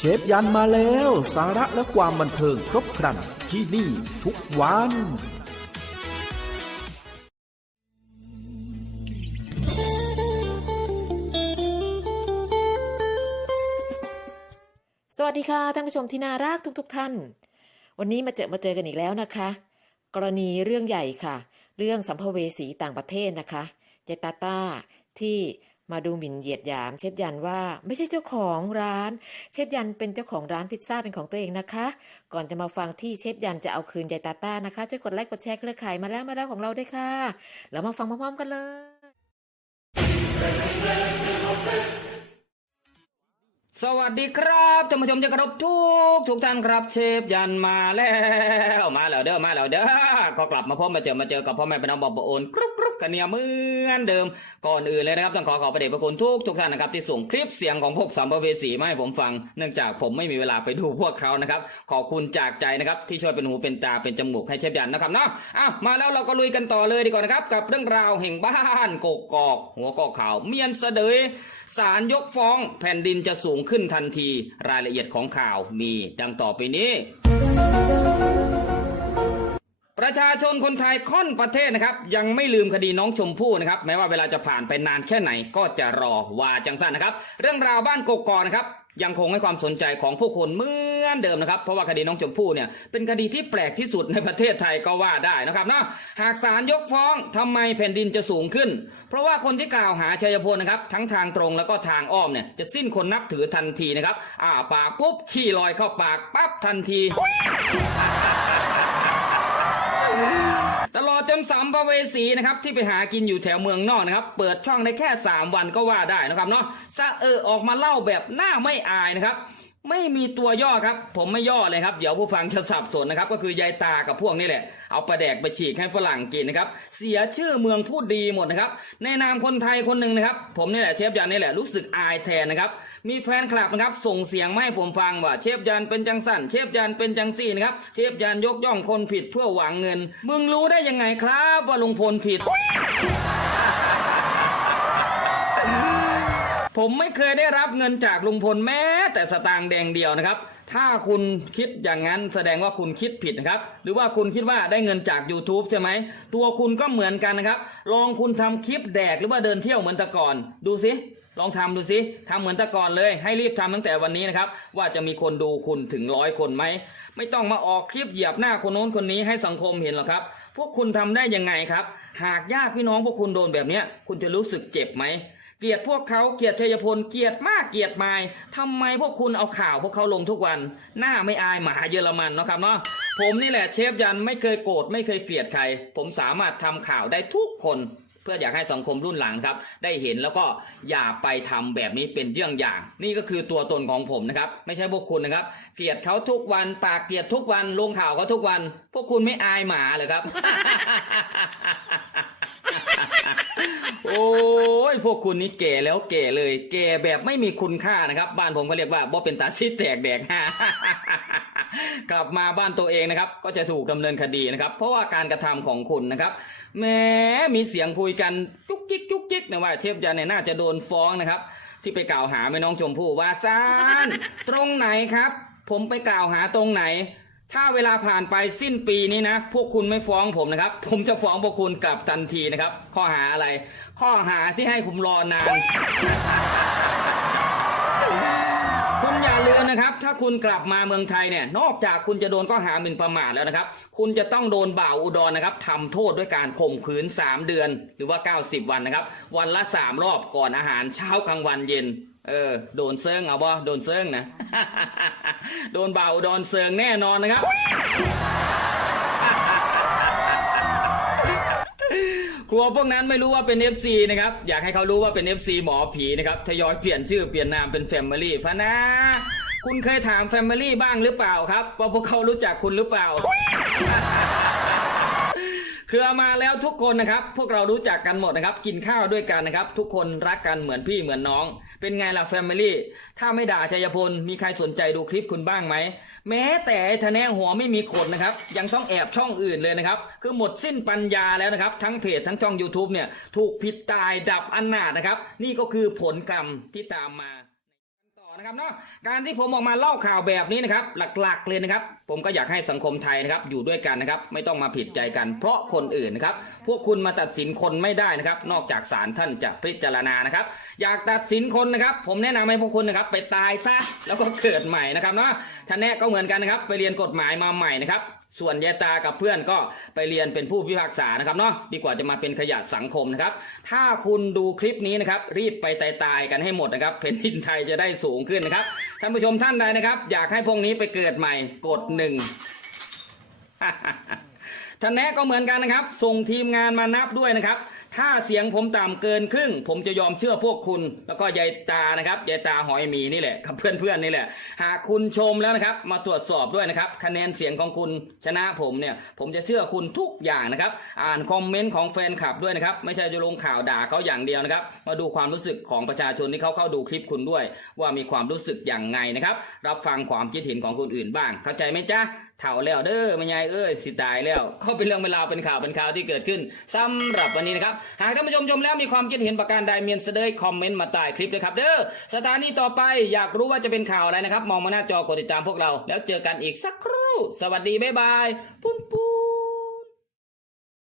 เชฟยันมาแล้ว สาระและความบันเทิงครบครันที่นี่ทุกวัน สวัสดีค่ะท่านผู้ชมที่น่ารักทุกๆทท่าน วันนี้มาเจอมาเจอกันอีกแล้วนะคะ กรณีเรื่องใหญ่ค่ะ เรื่องสัมภเวสีต่างประเทศนะคะเจตาต้าที่ มาดูหมิ่นเหยียดหยาม เชฟยันว่าไม่ใช่เจ้าของร้าน เชฟยันเป็นเจ้าของร้านพิซซ่าเป็นของตัวเองนะคะ ก่อนจะมาฟังที่เชฟยันจะเอาคืนยายตาต้านะคะช่วยกดไลค์กดแชร์เครือข่ายมาแล้วมาแล้วของเราด้วยค่ะแล้วมาฟังพร้อมๆกันเลยสวัสดีครับท่านผู้ชมที่เคารพทุกทุกท่านครับ เชฟยันมาแล้วมาแล้วเด้อมาแล้วเด้อก็กลับมาพบมาเจอมาเจอกับพ่อแม่พี่น้องบอกบโอนกรุบ กันเนี่ยเหมือนเดิมก่อนอื่นเลยนะครับต้องขอขอบพระเดชพระคุณทุกทุกท่านนะครับที่ส่งคลิปเสียงของพวกสัมภเวสีมาให้ผมฟัง เนื่องจากผมไม่มีเวลาไปดูพวกเขานะครับ ขอบคุณจากใจนะครับที่ช่วยเป็นหูเป็นตาเป็นจมูกให้เชฟยันนะครับเนาะอ้าวมาแล้วเราก็ลุยกันต่อเลยดีกว่านะครับกับเรื่องราวแห่งบ้านกกอกหัวกอกข่าวเมียนเสดยศาลยกฟ้องแผ่นดินจะสูงขึ้นทันที รายละเอียดของข่าวมีดังต่อไปนี้ ประชาชนคนไทยค่อนประเทศนะครับ ยังไม่ลืมคดีน้องชมพู่นะครับแม้ว่าเวลาจะผ่านไปนานแค่ไหนก็จะรอว่าจังสั้นนะครับ เรื่องราวบ้านกกอกนะครับยังคงให้ความสนใจของผู้คนเหมือนเดิมนะครับ เพราะว่าคดีน้องชมพู่เนี่ยเป็นคดีที่แปลกที่สุดในประเทศไทยก็ว่าได้นะครับเนาะหากศาลยกฟ้องทำไมแผ่นดินจะสูงขึ้น เพราะว่าคนที่กล่าวหาชัยพลนะครับ ทั้งทางตรงแล้วก็ทางอ้อมเนี่ยจะสิ้นคนนับถือทันทีนะครับ อ่าปากปุ๊บขี้ลอยเข้าปากปั๊บทันที ตลอดจนสัมภเวสีนะครับที่ไปหากินอยู่แถวเมืองนอกนะครับ เปิดช่องได้แค่ 3 วันก็ว่าได้นะครับเนาะสะเออออกมาเล่าแบบหน้าไม่อายนะครับ ไม่มีตัวย่อครับ ผมไม่ย่อเลยครับ เดี๋ยวผู้ฟังจะสับสนนะครับ ก็คือยายตากับพวกนี้แหละ เอาปลาแดกไปฉีกให้ฝรั่งกินนะครับ เสียชื่อเมืองพูดดีหมดนะครับ ในนามคนไทยคนหนึ่งนะครับ ผมนี่แหละเชฟยันนี่แหละรู้สึกอายแทนนะครับ มีแฟนคลับนะครับ ส่งเสียงมาให้ผมฟังว่าเชฟยันเป็นจังสั่นเชฟยันเป็นจังซี่นะครับ เชฟยันยกย่องคนผิดเพื่อหวังเงิน มึงรู้ได้ยังไงครับ ว่าลุงพลผิด ผมไม่เคยได้รับเงินจากลุงพลแม้ แต่สตางค์แดงเดียวนะครับ ถ้าคุณคิดอย่างนั้นแสดงว่าคุณคิดผิดนะครับ หรือว่าคุณคิดว่าได้เงินจาก YouTube ใช่ไหม ตัวคุณก็เหมือนกันนะครับ ลองคุณทำคลิปแดกหรือว่าเดินเที่ยวเหมือนแต่ก่อน ดูสิลองทำดูสิทำเหมือนแต่ก่อนเลย ให้รีบทำตั้งแต่วันนี้นะครับ ว่าจะมีคนดูคุณถึงร้อยคนไหม ไม่ต้องมาออกคลิปเหยียบหน้าคนโน้นคนนี้ให้สังคมเห็นหรอกครับ พวกคุณทำได้ยังไงครับ หากญาติพี่น้องพวกคุณโดนแบบเนี้ยคุณจะรู้สึกเจ็บไหม เกลียดพวกเขาเกลียดชัยพลเกลียดมากเกลียดมายทำไมพวกคุณเอาข่าวพวกเขาลงทุกวัน หน้าไม่อายหมาเยอรมันนะครับเนาะผมนี่แหละเชฟยันไม่เคยโกรธไม่เคยเกลียดใคร ผมสามารถทำข่าวได้ทุกคนเพื่ออยากให้สังคมรุ่นหลังครับ ได้เห็นแล้วก็อย่าไปทำแบบนี้เป็นเรื่องอย่าง นี่ก็คือตัวตนของผมนะครับ ไม่ใช่พวกคุณนะครับ เกลียดเขาทุกวัน ปากเกลียดทุกวันลงข่าวเขาทุกวัน พวกคุณไม่อายหมาเหรอครับ โอ้ ยพวกคุณนี่แก่แล้วแก่เลย แก่แบบไม่มีคุณค่านะครับ บ้านผมก็เรียกว่าบ่เป็นตาซิแตกแดกฮะกลับมาบ้านตัวเองนะครับ ก็จะถูกดำเนินคดีนะครับ เพราะว่าการกระทำของคุณนะครับแม้มีเสียงคุยกันจุกจิกจุกจิกนะว่าเชฟยันเนี่ยน่าจะโดนฟ้องนะครับ ที่ไปกล่าวหาแม่น้องชมพู่ว่าซานตรงไหนครับ ผมไปกล่าวหาตรงไหน ถ้าเวลาผ่านไปสิ้นปีนี้นะ พวกคุณไม่ฟ้องผมนะครับ ผมจะฟ้องพวกคุณกลับทันทีนะครับ ข้อหาอะไร ข้อหาที่ให้ผมรอนาน คุณอย่าลืมนะครับ ถ้าคุณกลับมาเมืองไทยเนี่ย นอกจากคุณจะโดนข้อหาหมิ่นประมาทแล้วนะครับ คุณจะต้องโดนบ่าวอุดรนะครับทำโทษด้วยการข่มขืน 3 เดือน หรือว่า 90 วันนะครับ วันละ 3 รอบก่อนอาหารเช้ากลางวันเย็น เออ โดนเซิงเอาบ่โดนเซิงนะ โดนเบาวอุดรเซิงแน่นอนนะครับ กลัวพวกนั้นไม่รู้ว่าเป็น FC นะครับ อยากให้เขารู้ว่าเป็น FC หมอผีนะครับทยอยเปลี่ยนชื่อเปลี่ยนนามเป็น Family พะนะ คุณเคยถาม Family บ้างหรือเปล่าครับ ว่าพวกเขารู้จักคุณหรือเปล่าคือมาแล้วทุกคนนะครับ พวกเรารู้จักกันหมดนะครับ กินข้าวด้วยกันนะครับ ทุกคนรักกันเหมือนพี่เหมือนน้อง เป็นไงล่ะแฟมิลี่ ถ้าไม่ด่าชัยพล มีใครสนใจดูคลิปคุณบ้างไหม แม้แต่ทะแนงหัวไม่มีขนนะครับ ยังต้องแอบช่องอื่นเลยนะครับ คือหมดสิ้นปัญญาแล้วนะครับ ทั้งเพจทั้งช่อง YouTube เนี่ย ถูกผิดตายดับอนาถนะครับ นี่ก็คือผลกรรมที่ตามมา นะครับเนาะการที่ผมออกมาเล่าข่าวแบบนี้นะครับ หลักๆเลยนะครับ ผมก็อยากให้สังคมไทยนะครับ อยู่ด้วยกันนะครับ ไม่ต้องมาผิดใจกัน เพราะคนอื่นนะครับ พวกคุณมาตัดสินคนไม่ได้นะครับ นอกจากศาลท่านจะพิจารณานะครับ อยากตัดสินคนนะครับ ผมแนะนำให้พวกคุณนะครับ ไปตายซะแล้วก็เกิดใหม่นะครับเนาะท่านแน่ก็เหมือนกันนะครับ ไปเรียนกฎหมายมาใหม่นะครับ ส่วนยายตากับเพื่อนก็ไปเรียนเป็นผู้พิพากษานะครับเนาะดีกว่าจะมาเป็นขยะสังคมนะครับ ถ้าคุณดูคลิปนี้นะครับ รีบไปตายๆกันให้หมดนะครับแผ่นดินไทยจะได้สูงขึ้นนะครับท่านผู้ชมท่านใดนะครับ อยากให้พวกนี้ไปเกิดใหม่กดหนึ่งท่านแนะก็เหมือนกันนะครับ ส่งทีมงานมานับด้วยนะครับ ถ้าเสียงผมต่ำเกินครึ่ง ผมจะยอมเชื่อพวกคุณ แล้วก็ยายตานะครับยายตาหอยมีนี่แหละกับเพื่อนๆนี่แหละ หากคุณชมแล้วนะครับ มาตรวจสอบด้วยนะครับ คะแนนเสียงของคุณชนะผมเนี่ย ผมจะเชื่อคุณทุกอย่างนะครับ อ่านคอมเมนต์ของแฟนคลับด้วยนะครับ ไม่ใช่จะลงข่าวด่าเขาอย่างเดียวนะครับ มาดูความรู้สึกของประชาชนที่เขาเข้าดูคลิปคุณด้วย ว่ามีความรู้สึกอย่างไงนะครับ รับฟังความคิดเห็นของคนอื่นบ้าง เข้าใจไหมจ๊ะเถ่าแล้วเด้อไม่ยายเอ้ยสิตายแล้วก็เป็นเรื่องเวลาวเป็นข่าวเป็นข่าวที่เกิดขึ้นสำหรับวันนี้นะครับหากท่านผู้ชมชมแล้วมีความคิดเห็นประการใดเมียนเสดยคอมเมนต์มาใต้คลิปเลยครับเด้อสถานีต่อไปอยากรู้ว่าจะเป็นข่าวอะไรนะครับ มองมาหน้าจอกดติดตามพวกเรา แล้วเจอกันอีกสักครู่ สวัสดีบ๊ายบายปุ้ง